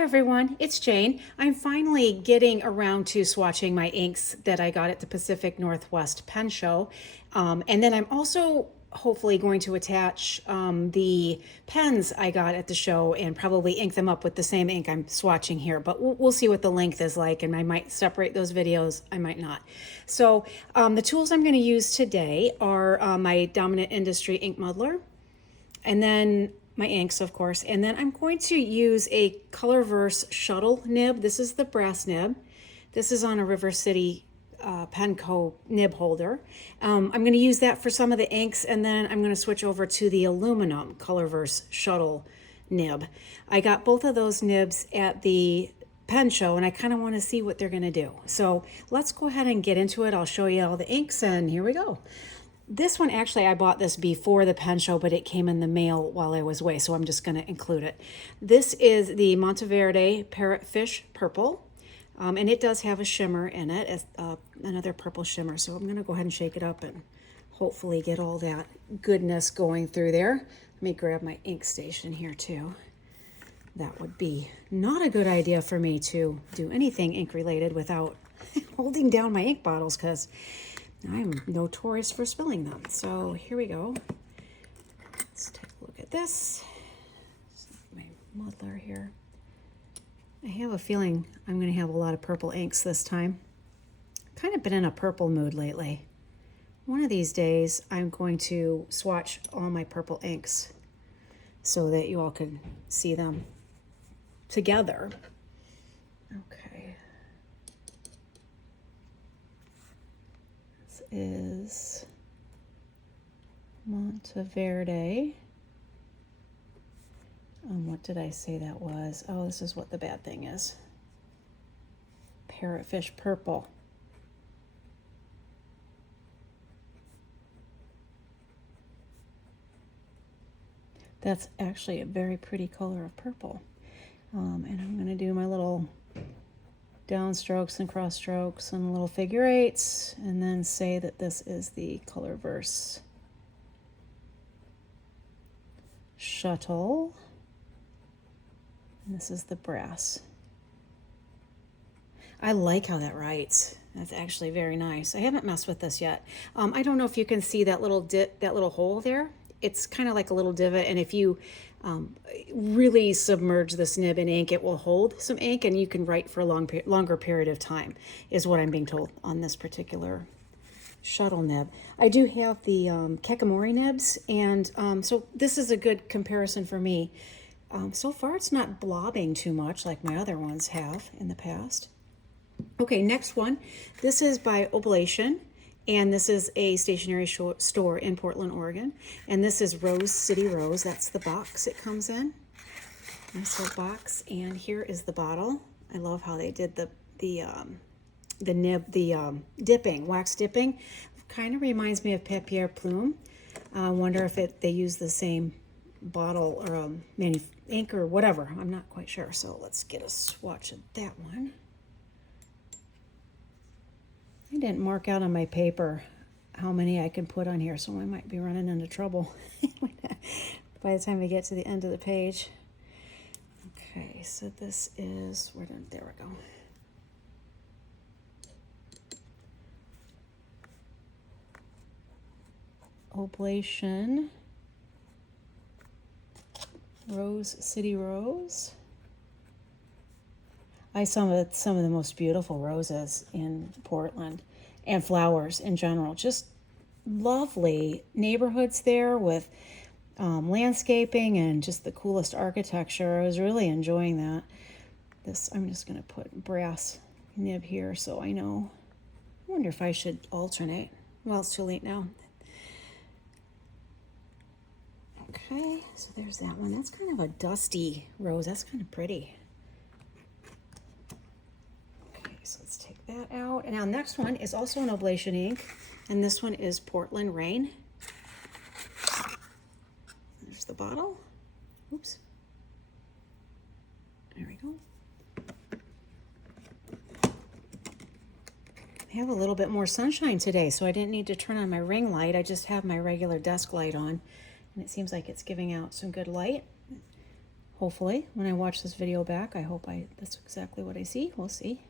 Hi everyone, it's Jane. I'm finally getting around to swatching my inks that I got at the Pacific Northwest Pen Show. And then I'm also hopefully going to attach the pens I got at the show and probably ink them up with the same ink I'm swatching here. But we'll see what the length is like, and I might separate those videos, I might not. So the tools I'm going to use today are my Dominant Industry ink muddler, and then my inks, of course, and then I'm going to use a Colorverse shuttle nib. This is the brass nib. This is on a River City Pen Co. nib holder. I'm going to use that for some of the inks, and then I'm going to switch over to the aluminum Colorverse shuttle nib. I got both of those nibs at the pen show, and I kind of want to see what they're going to do. So let's go ahead and get into it. I'll show you all the inks, and here we go. This one, actually, I bought this before the pen show, but it came in the mail while I was away, so I'm just going to include it. This is the Monteverde Parrotfish Purple, and it does have a shimmer in it, another purple shimmer. So I'm going to go ahead and shake it up and hopefully get all that goodness going through there. Let me grab my ink station here, too. That would be not a good idea for me to do anything ink-related without holding down my ink bottles, because I'm notorious for spilling them. So here we go. Let's take a look at this. My muddler here. I have a feeling I'm going to have a lot of purple inks this time. Kind of been in a purple mood lately. One of these days I'm going to swatch all my purple inks so that you all can see them together. Okay. Is Monteverde. What did I say that was? Oh, this is what the bad thing is. Parrotfish Purple. That's actually a very pretty color of purple. And I'm going to do my little downstrokes and cross strokes and little figure eights, and then say that this is the Colorverse shuttle, and this is the brass. I like how that writes. That's actually very nice. I haven't messed with this yet. I don't know if you can see that little that little hole there. It's kind of like a little divot, and if you really submerge this nib in ink, it will hold some ink, and you can write for a longer period of time, is what I'm being told on this particular shuttle nib. I do have the Kekamori nibs, and so this is a good comparison for me. So far, it's not blobbing too much like my other ones have in the past. Okay, next one. This is by Oblation. And this is a stationery store in Portland, Oregon. And this is Rose City Rose. That's the box it comes in. Nice little box. And here is the bottle. I love how they did the nib, the dipping, wax dipping. Kind of reminds me of Papier Plume. I wonder if they use the same bottle or ink or whatever. I'm not quite sure. So let's get a swatch of that one. I didn't mark out on my paper how many I can put on here, so I might be running into trouble by the time we get to the end of the page. Okay, so this is, there we go. Oblation, Rose City Rose. I saw some of the most beautiful roses in Portland, and flowers in general. Just lovely neighborhoods there with landscaping and just the coolest architecture. I was really enjoying that. I'm just going to put brass nib here so I know. I wonder if I should alternate. Well, it's too late now. Okay, so there's that one. That's kind of a dusty rose. That's kind of pretty. So let's take that out. And now next one is also an Oblation ink, and this one is Portland Rain. There's the bottle. Oops. There we go. I have a little bit more sunshine today, so I didn't need to turn on my ring light. I just have my regular desk light on, and it seems like it's giving out some good light. Hopefully, when I watch this video back, I hope that's exactly what I see. We'll see.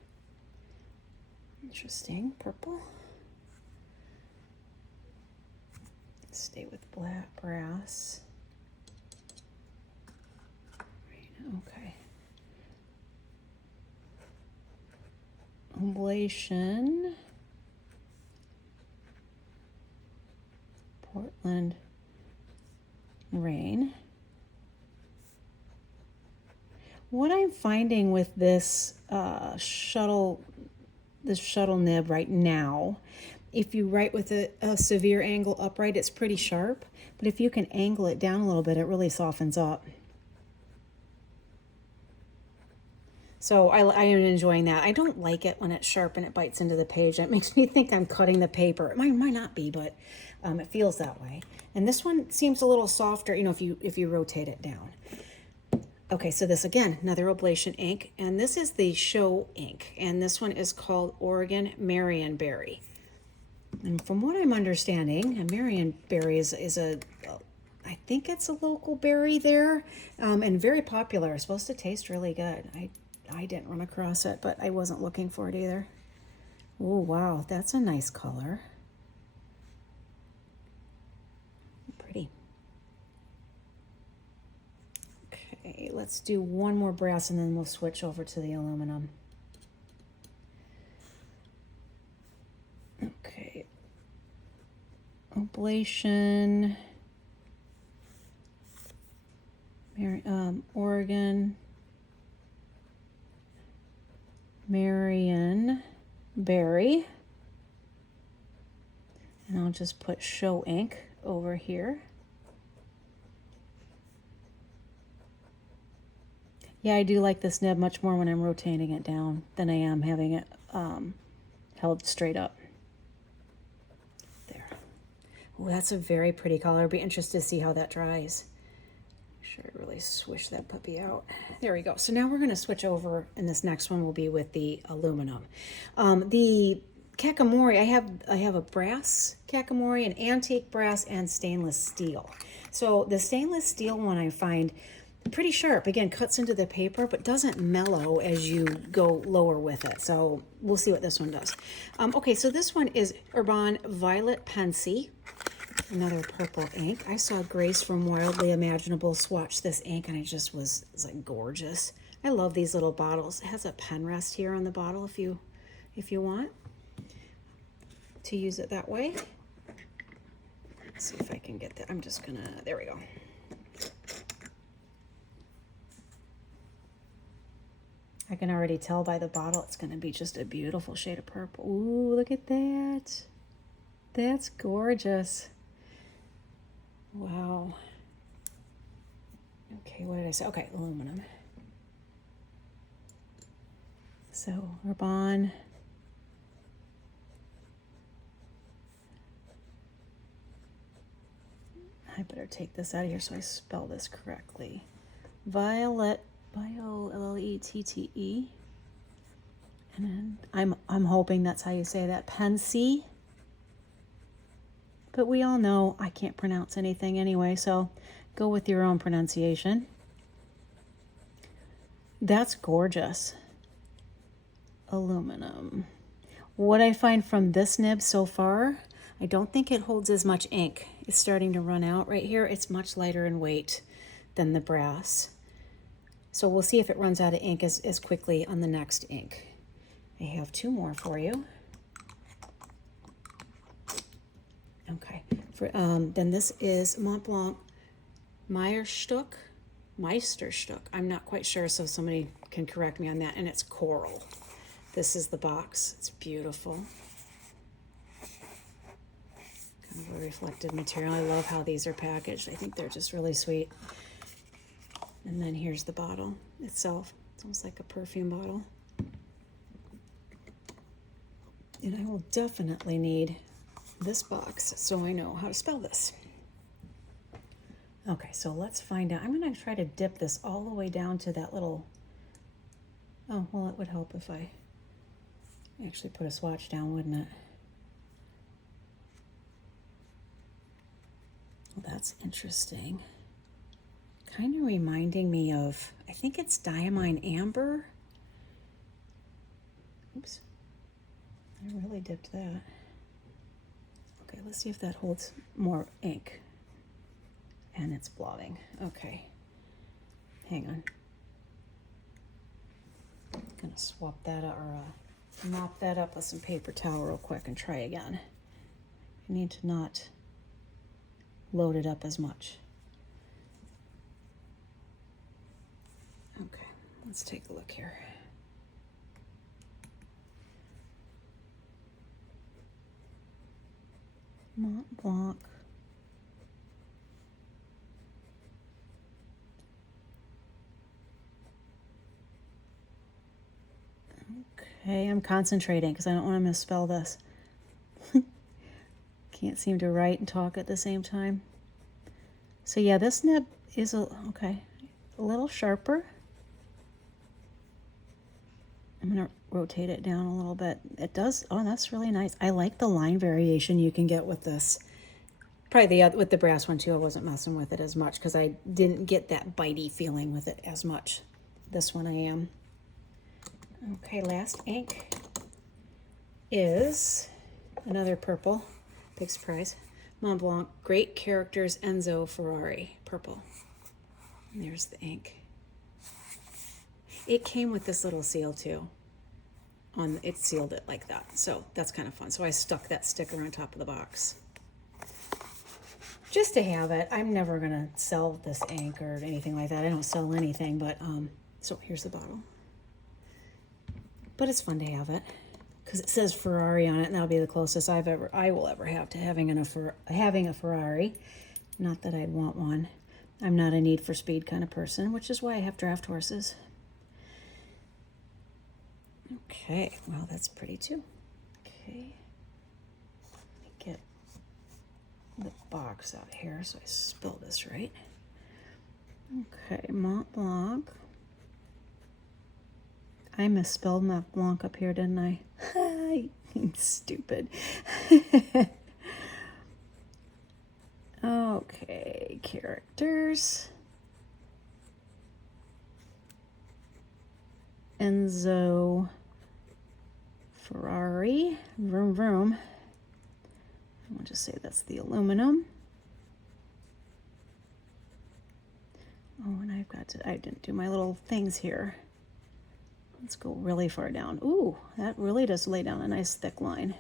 Interesting, purple. Stay with black brass. Okay. Oblation. Portland rain. What I'm finding with this shuttle nib right now, if you write with a severe angle upright, it's pretty sharp, but if you can angle it down a little bit, it really softens up. So I am enjoying that. I don't like it when it's sharp and it bites into the page. It makes me think I'm cutting the paper. It might not be, but it feels that way. And this one seems a little softer, you know, if you rotate it down. Okay, so this again, another oblation ink, and this is the Show ink, and this one is called Oregon Marionberry. And from what I'm understanding, a Marionberry is I think it's a local berry there, and very popular. It's supposed to taste really good. I didn't run across it, but I wasn't looking for it either. Oh, wow, that's a nice color. Pretty. Okay, let's do one more brass and then we'll switch over to the aluminum. Okay. Oblation. Oregon. Marionberry. And I'll just put Show ink over here. Yeah, I do like this nib much more when I'm rotating it down than I am having it held straight up. There. Oh, that's a very pretty color. I'll be interested to see how that dries. Make sure I really swish that puppy out. There we go. So now we're going to switch over, and this next one will be with the aluminum. The Kakamori, I have a brass Kakamori, an antique brass, and stainless steel. So the stainless steel one I find pretty sharp. Again, cuts into the paper, but doesn't mellow as you go lower with it. So we'll see what this one does. Okay, so this one is Urban Violet Pensy, another purple ink. I saw Grace from Wildly Imaginable swatch this ink, and it was like gorgeous. I love these little bottles. It has a pen rest here on the bottle if you want to use it that way. Let's see if I can get that. I'm just gonna, there we go. I can already tell by the bottle it's going to be just a beautiful shade of purple. Ooh, look at that. That's gorgeous. Wow. Okay, what did I say? Okay, aluminum. So, Urban. I better take this out of here so I spell this correctly. Violet. Violettete, and then I'm hoping that's how you say that, Pensy. But we all know I can't pronounce anything anyway, so go with your own pronunciation. That's gorgeous. Aluminum. What I find from this nib so far, I don't think it holds as much ink. It's starting to run out right here. It's much lighter in weight than the brass. So we'll see if it runs out of ink as quickly on the next ink. I have two more for you. Okay. Then this is Mont Blanc Meisterstück. I'm not quite sure, so somebody can correct me on that. And it's coral. This is the box. It's beautiful. Kind of a reflective material. I love how these are packaged. I think they're just really sweet. And then here's the bottle itself. It's almost like a perfume bottle. And I will definitely need this box so I know how to spell this. Okay, so let's find out. I'm going to try to dip this all the way down to that little... Oh, well, it would help if I actually put a swatch down, wouldn't it? Well, that's interesting. kind of reminding me of, I think it's Diamine Amber. Oops, I really dipped that. Okay, let's see if that holds more ink. And it's blotting. Okay, hang on. I'm gonna swap that out, or mop that up with some paper towel real quick and try again. I need to not load it up as much. Okay, let's take a look here. Mont Blanc. Okay, I'm concentrating because I don't want to misspell this. Can't seem to write and talk at the same time. So yeah, this nib is a little sharper. I'm gonna rotate it down a little bit. It does, oh, that's really nice. I like the line variation you can get with this. Probably the other, with the brass one too, I wasn't messing with it as much because I didn't get that bitey feeling with it as much. This one I am. Okay, last ink is another purple. Big surprise. Mont Blanc Great Characters Enzo Ferrari purple. And there's the ink. It came with this little seal too. It sealed it like that, so that's kind of fun. So I stuck that sticker on top of the box just to have it. I'm never gonna sell this ink or anything like that. I don't sell anything, but so here's the bottle. But it's fun to have it because it says Ferrari on it, and that'll be the closest I will ever have to having a Ferrari. Not that I'd want one. I'm not a Need for Speed kind of person, which is why I have draft horses. Okay, well, that's pretty too. Okay, let me get the box out here so I spill this right. Okay, Mont Blanc. I misspelled Mont Blanc up here, didn't I? Stupid. Okay, characters. Enzo Ferrari, vroom vroom. I'll just say that's the aluminum. Oh, and I didn't do my little things here. Let's go really far down. Ooh, that really does lay down a nice thick line.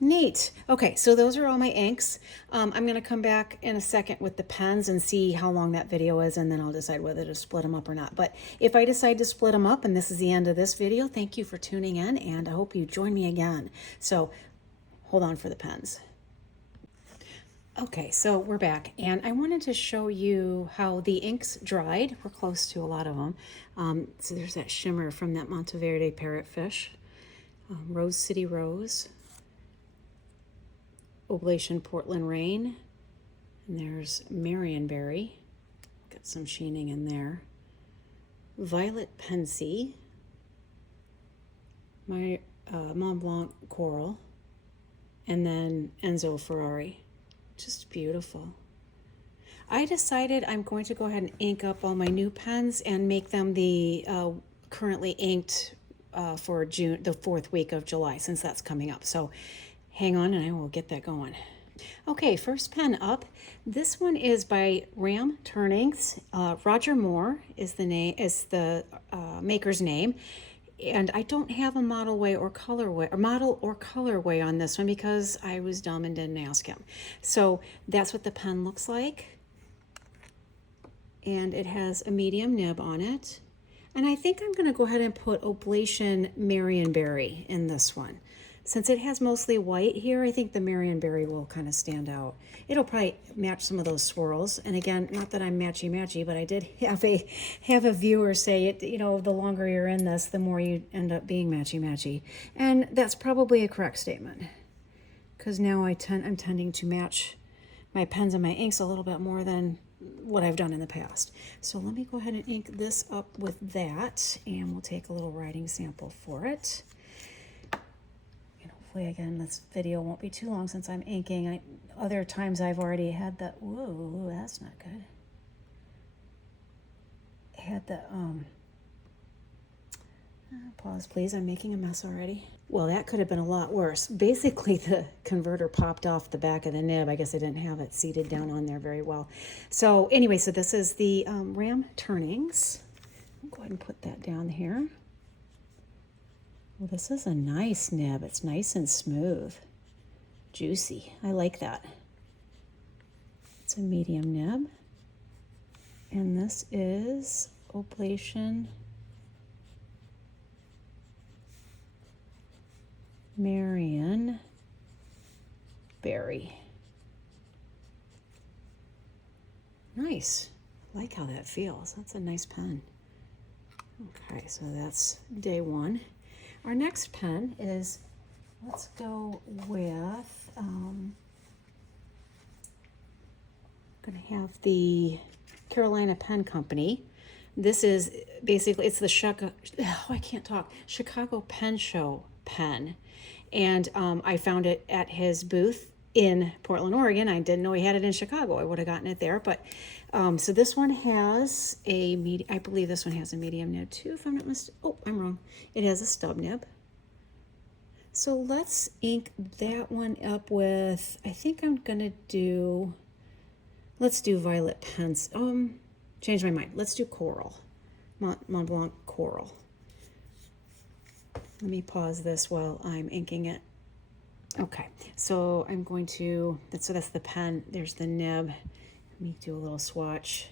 Neat. Okay, so those are all my inks. I'm going to come back in a second with the pens and see how long that video is, and then I'll decide whether to split them up or not. But if I decide to split them up, and this is the end of this video, thank you for tuning in, and I hope you join me again. So hold on for the pens. Okay, so we're back, and I wanted to show you how the inks dried. We're close to a lot of them. So there's that shimmer from that Monteverde parrotfish, Rose City Rose, Oblation Portland Rain, and there's Marionberry, got some sheening in there, Violet Pensy, my Mont Blanc Coral, and then Enzo Ferrari. Just beautiful. I decided I'm going to go ahead and ink up all my new pens and make them the currently inked for June, the 4th week of July, since that's coming up. So hang on and I will get that going. Okay, first pen up. This one is by Ram Turnings. Roger Moore is the name, is the maker's name. And I don't have a model or colorway on this one because I was dumb and didn't ask him. So that's what the pen looks like. And it has a medium nib on it. And I think I'm going to go ahead and put Oblation Marionberry in this one. Since it has mostly white here, I think the Marionberry will kind of stand out. It'll probably match some of those swirls. And again, not that I'm matchy-matchy, but I did have a viewer say it, you know, the longer you're in this, the more you end up being matchy-matchy. And that's probably a correct statement. Because now I'm tending to match my pens and my inks a little bit more than what I've done in the past. So let me go ahead and ink this up with that, and we'll take a little writing sample for it. Again, this video won't be too long since I'm inking. Other times I've already had that. Whoa, that's not good. had the, pause please, I'm making a mess already. Well, that could have been a lot worse. Basically, the converter popped off the back of the nib. I guess I didn't have it seated down on there very well. So anyway, so this is the ram turnings. I'll go ahead and put that down here. Well, this is a nice nib. It's nice and smooth. Juicy. I like that. It's a medium nib. And this is Oblation Marion Berry. Nice. I like how that feels. That's a nice pen. Okay, so that's day one. Our next pen is, let's go with, I'm going to have the Carolina Pen Company. This is basically, it's the Chicago Pen Show pen. And I found it at his booth in Portland, Oregon. I didn't know he had it in Chicago. I would have gotten it there. But so this one has a medium, I believe this one has a medium nib too, if I'm not mistaken. Oh, I'm wrong. It has a stub nib. So let's ink that one up with, I think I'm going to do, let's do Violet Pens. Change my mind. Let's do Coral. Mont Blanc Coral. Let me pause this while I'm inking it. Okay, so I'm going to, so that's the pen. There's the nib. Let me do a little swatch.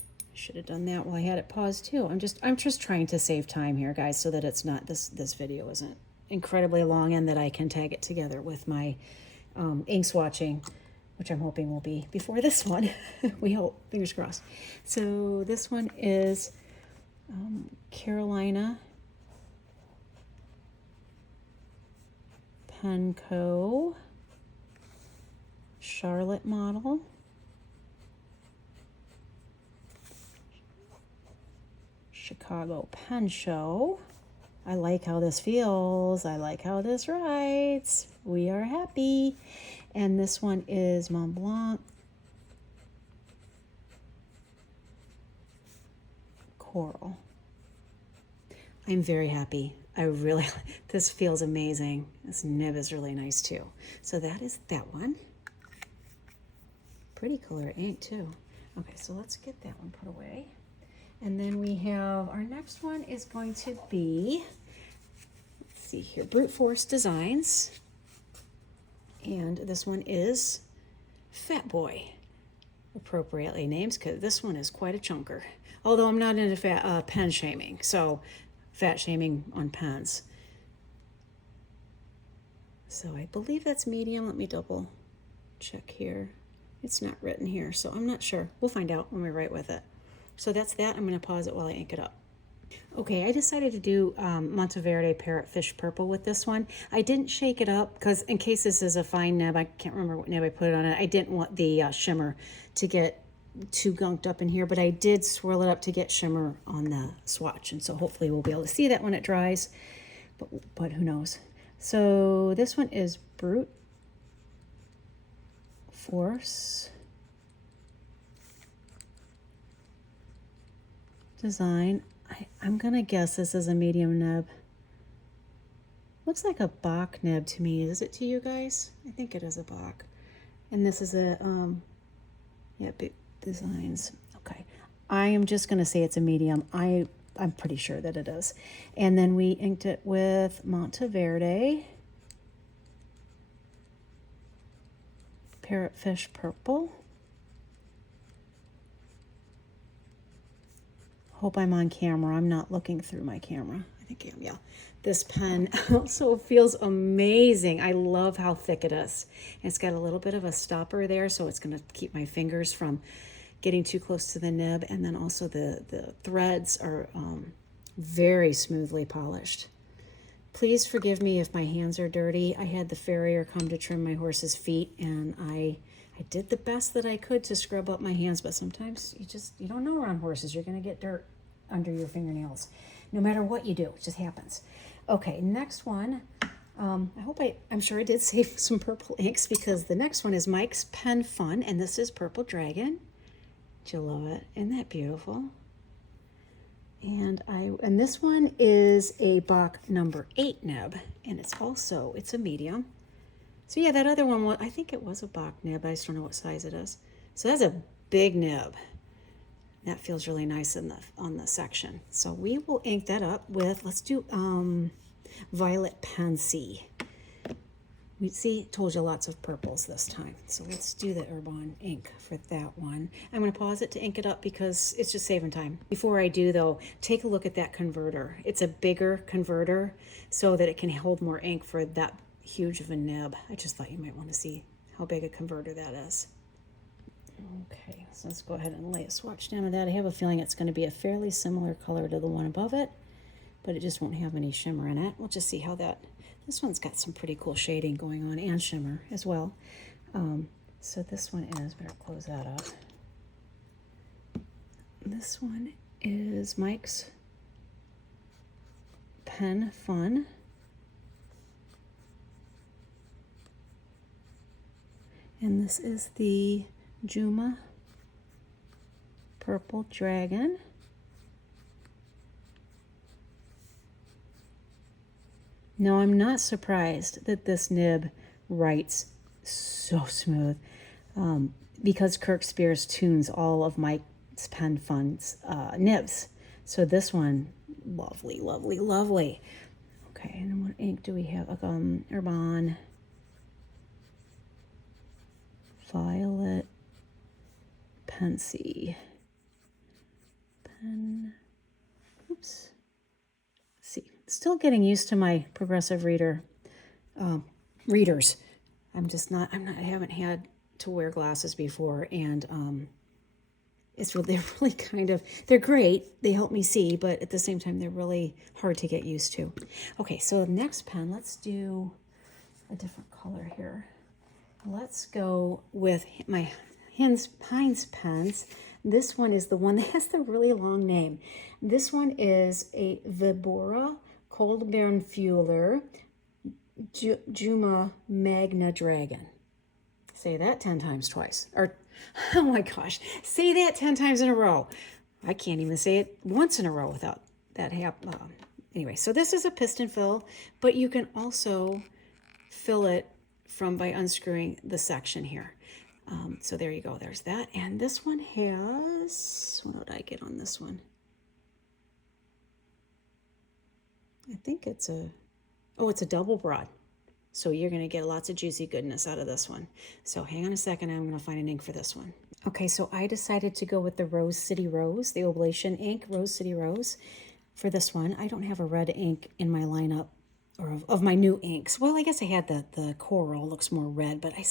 I should have done that while I had it paused too. I'm just trying to save time here, guys, so that it's not, this video isn't incredibly long and that I can tag it together with my ink swatching, which I'm hoping will be before this one. We hope, fingers crossed. So this one is Carolina Pen Co. Charlotte model. Chicago Pen Show. I like how this feels. I like how this writes. We are happy. And this one is Mont Blanc Coral. I'm very happy. I really, this feels amazing. This nib is really nice too. So that is that one. Pretty color ink too. Okay, so let's get that one put away. And then we have, our next one is going to be, let's see here, Brute Force Designs. And this one is Fat Boy, appropriately named, because this one is quite a chunker. Although I'm not into pen shaming, so fat shaming on pens. So I believe that's medium. Let me double check here. It's not written here, so I'm not sure. We'll find out when we write with it. So that's that. I'm going to pause it while I ink it up. Okay, I decided to do Monteverde Parrotfish Purple with this one. I didn't shake it up because in case this is a fine nib, I can't remember what nib I put it on it. I didn't want the shimmer to get too gunked up in here, but I did swirl it up to get shimmer on the swatch. And so hopefully we'll be able to see that when it dries, but who knows. So this one is Brute Force Design. I'm gonna guess this is a medium nib. Looks like a Bach nib to me. Is it to you guys? I think it is a Bach. And this is a, yeah, Big Designs. Okay. I am just gonna say it's a medium. I'm pretty sure that it is. And then we inked it with Monteverde Parrotfish Purple. Hope I'm on camera. I'm not looking through my camera. I think I am, yeah. This pen also feels amazing. I love how thick it is. It's got a little bit of a stopper there, so it's going to keep my fingers from getting too close to the nib. And then also the threads are very smoothly polished. Please forgive me if my hands are dirty. I had the farrier come to trim my horse's feet, and I did the best that I could to scrub up my hands, but sometimes you don't know around horses. You're going to get dirt under your fingernails. No matter what you do, it just happens. Okay, next one. I'm sure I did save some purple inks because the next one is Mike's Pen Fun, and this is Purple Dragon. Do you love it? Isn't that beautiful? And this one is a Bach number 8 nib, and it's a medium. So yeah, that other one, I think it was a Bach nib. I just don't know what size it is. So that's a big nib. That feels really nice on the section. So we will ink that up with, let's do Violet Pansy. We see, told you lots of purples this time. So let's do the Herbon ink for that one. I'm going to pause it to ink it up because it's just saving time. Before I do though, take a look at that converter. It's a bigger converter so that it can hold more ink for that huge of a nib. I just thought you might want to see how big a converter that is. Okay, so let's go ahead and lay a swatch down of that. I have a feeling it's going to be a fairly similar color to the one above it, but it just won't have any shimmer in it. We'll just see how that... This one's got some pretty cool shading going on and shimmer as well. So this one is, better close that up. This one is Mike's Pen Fun. And this is the Juma Purple Dragon. Now, I'm not surprised that this nib writes so smooth because Kirk Spears tunes all of Mike's Pen Fun's nibs. So this one, lovely, lovely, lovely. Okay, and then what ink do we have? Herbon Violet Pansy. Oops. See, still getting used to my progressive readers. I haven't had to wear glasses before, and they're really kind of, they're great. They help me see, but at the same time, they're really hard to get used to. Okay, so next pen, let's do a different color here. Let's go with my Heinz pens. This one is the one that has the really long name. This one is a Vibora Coldbernfuehler Juma Magna Dragon. Say that 10 times twice. Or, oh my gosh, say that 10 times in a row. I can't even say it once in a row without that happen. Anyway, so this is a piston fill, but you can also fill it by unscrewing the section here. So there you go, there's that. And this one has, what did I get on this one? I think it's a double broad. So you're gonna get lots of juicy goodness out of this one. So hang on a second, I'm gonna find an ink for this one. Okay, so I decided to go with the Rose City Rose, the Oblation ink, Rose City Rose, for this one. I don't have a red ink in my lineup, or of my new inks. Well, I guess I had the coral, looks more red, but I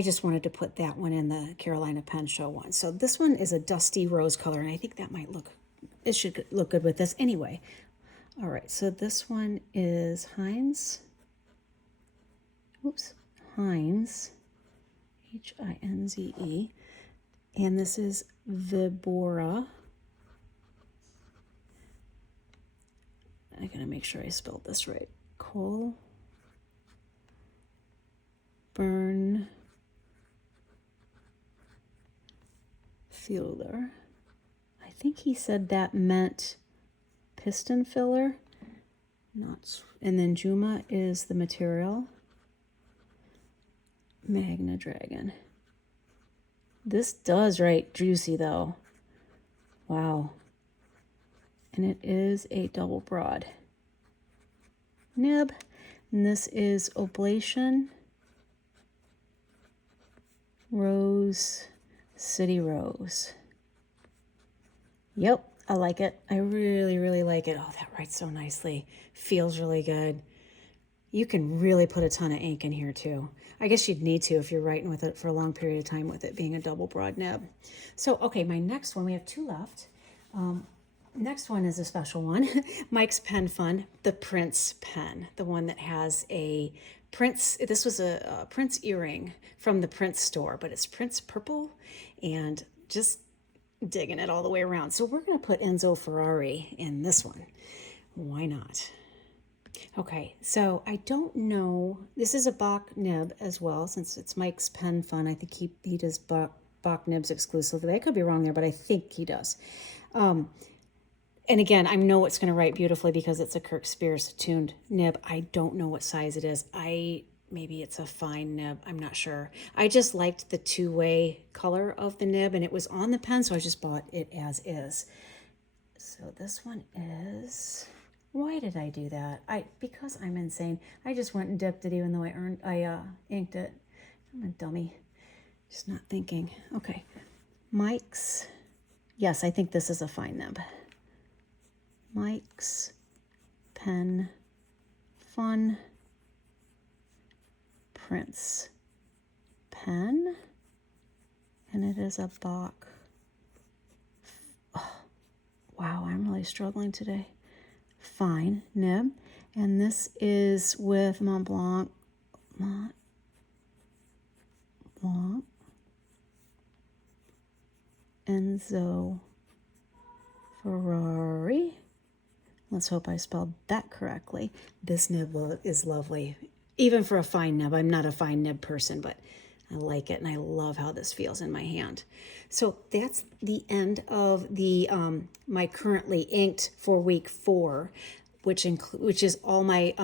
just wanted to put that one in the Carolina Pen Show one. So this one is a dusty rose color, and I think that it should look good with this anyway. All right, so this one is Heinz, Hinze, and this is Vibora. I gotta make sure I spelled this right. Coldbernfuehler. I think he said that meant piston filler. And then Juma is the material. Magna Dragon. This does write juicy though. Wow. And it is a double broad nib. And this is Oblation Rose City Rose. Yep, I like it. I really, really like it. Oh, that writes so nicely. Feels really good. You can really put a ton of ink in here too. I guess you'd need to if you're writing with it for a long period of time with it being a double broad nib. So, okay, my next one, we have 2 left. Next one is a special one. Mike's Pen Fun, the Prince pen, the one that has a Prince. This was a Prince earring from the Prince store, but it's Prince purple and just digging it all the way around. So we're going to put Enzo Ferrari in this one. Why not? Okay, so I don't know. This is a Bach nib as well, since it's Mike's Pen Fun. I think he does Bach nibs exclusively. I could be wrong there, but I think he does. And again, I know it's going to write beautifully because it's a Kirk Spears tuned nib. I don't know what size it is. Maybe it's a fine nib. I'm not sure. I just liked the two-way color of the nib, and it was on the pen, so I just bought it as is. So this one is, why did I do that? Because I'm insane. I just went and dipped it even though I inked it. I'm a dummy. Just not thinking. Okay. Mike's. Yes, I think this is a fine nib. Mike's Pen Fun Prince pen, and it is a Bach. Oh, wow, I'm really struggling today. Fine nib, and this is with Mont Blanc, Enzo Ferrari. Let's hope I spelled that correctly. This nib is lovely. Even for a fine nib. I'm not a fine nib person, but I like it, and I love how this feels in my hand. So that's the end of the my currently inked for week 4, which is all my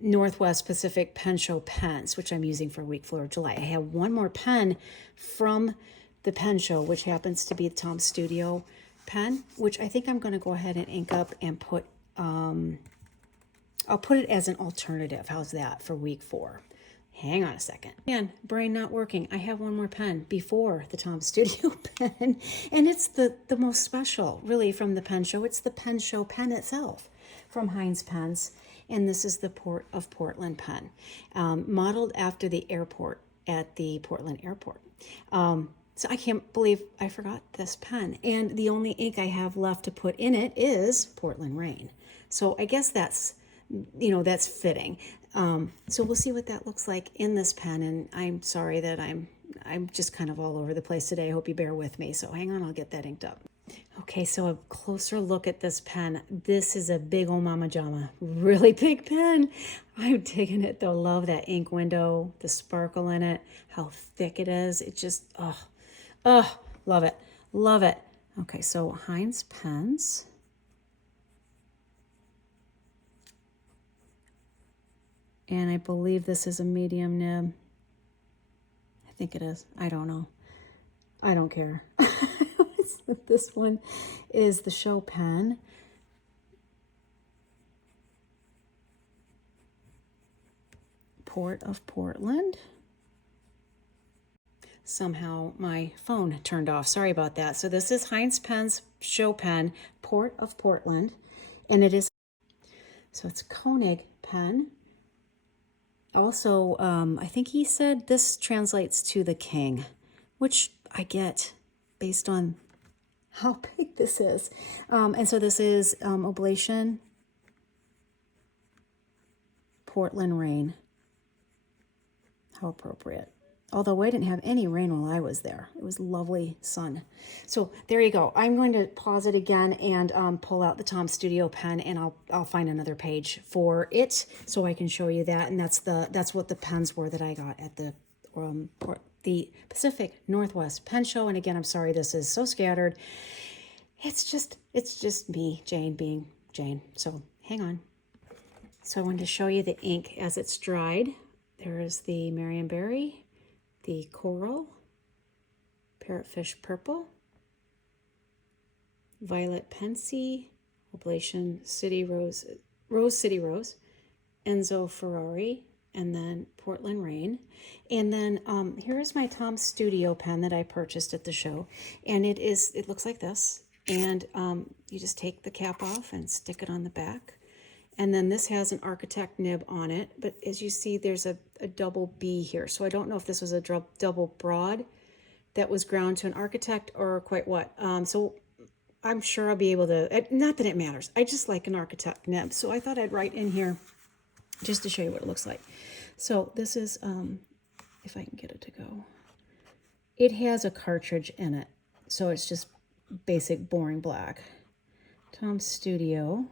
Northwest Pacific Pen Show pens, which I'm using for week 4 of July. I have one more pen from the Pen Show, which happens to be the Tom Studio pen, which I think I'm going to go ahead and ink up and put, I'll put it as an alternative. How's that for week 4? Hang on a second. Man, brain not working. I have one more pen before the Tom Studio pen, and it's the most special, really, from the Pen Show. It's the Pen Show pen itself from Heinz Pens, and this is the Port of Portland pen, modeled after the airport at the Portland airport. So I can't believe I forgot this pen. And the only ink I have left to put in it is Portland Rain. So I guess that's, that's fitting. So we'll see what that looks like in this pen. And I'm sorry that I'm just kind of all over the place today. I hope you bear with me. So hang on, I'll get that inked up. Okay, so a closer look at this pen. This is a big old mama jama, really big pen. I'm digging it though. Love that ink window, the sparkle in it, how thick it is. It just, love it. Love it. Okay, so Heinz pens. And I believe this is a medium nib. I think it is. I don't know. I don't care. This one is the Show pen. Port of Portland. Somehow my phone turned off. Sorry about that. So this is Heinz Pen's Show pen, Port of Portland. And it is, so it's Koenig pen. Also, I think he said this translates to the king, which I get based on how big this is. And so this is Oblation Portland Rain. How appropriate. Although I didn't have any rain while I was there. It was lovely sun. So there you go. I'm going to pause it again and pull out the Tom Studio pen, and I'll find another page for it so I can show you that. And that's what the pens were that I got at the Pacific Northwest Pen Show. And again, I'm sorry this is so scattered. It's just me, Jane, being Jane. So hang on. So I wanted to show you the ink as it's dried. There is the Marionberry, the Coral, Parrotfish Purple, Violet Pensy, Oblation City Rose, Rose City Rose, Enzo Ferrari, and then Portland Rain. And then here is my Tom Studio pen that I purchased at the show. And it looks like this. And you just take the cap off and stick it on the back. And then this has an architect nib on it, but as you see, there's a double B here. So I don't know if this was a double broad that was ground to an architect or quite what. So I'm sure I'll be able to, not that it matters. I just like an architect nib. So I thought I'd write in here just to show you what it looks like. So this is, if I can get it to go, it has a cartridge in it. So it's just basic, boring black. Tom Studio.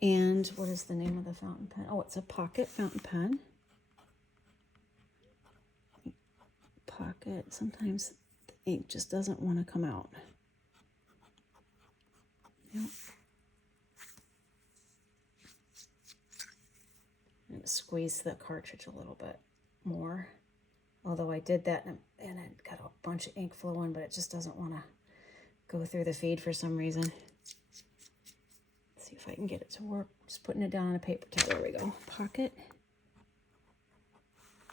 And what is the name of the fountain pen? Oh, it's a pocket fountain pen. Pocket. Sometimes the ink just doesn't want to come out. Yep. I'm going to squeeze the cartridge a little bit more. Although I did that and it got a bunch of ink flowing, but it just doesn't want to go through the feed for some reason. Let's see if I can get it to work. Just putting it down on a paper towel. There we go. Pocket.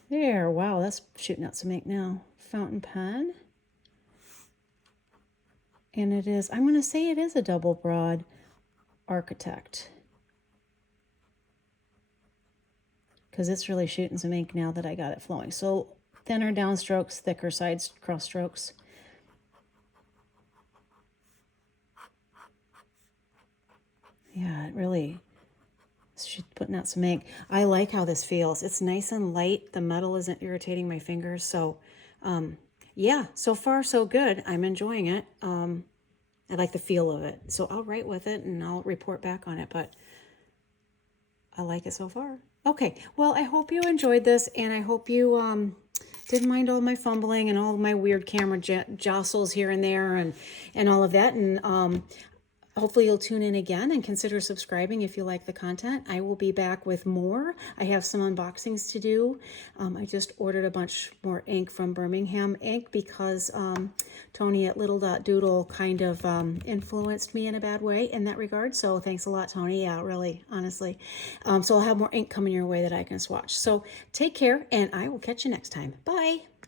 There. Wow, that's shooting out some ink now. Fountain pen. And it is, I'm going to say it is a double broad Architect. Because it's really shooting some ink now that I got it flowing. So thinner downstrokes, thicker side cross strokes. Yeah, it really is putting out some ink. I like how this feels. It's nice and light. The metal isn't irritating my fingers. So yeah, so far so good. I'm enjoying it. I like the feel of it. So I'll write with it and I'll report back on it. But I like it so far. Okay, well, I hope you enjoyed this, and I hope you didn't mind all my fumbling and all my weird camera jostles here and there and all of that. And hopefully you'll tune in again and consider subscribing if you like the content. I will be back with more. I have some unboxings to do. I just ordered a bunch more ink from Birmingham Ink because Tony at Little Dot Doodle kind of influenced me in a bad way in that regard. So thanks a lot, Tony. Yeah, really, honestly. So I'll have more ink coming your way that I can swatch. So take care, and I will catch you next time. Bye.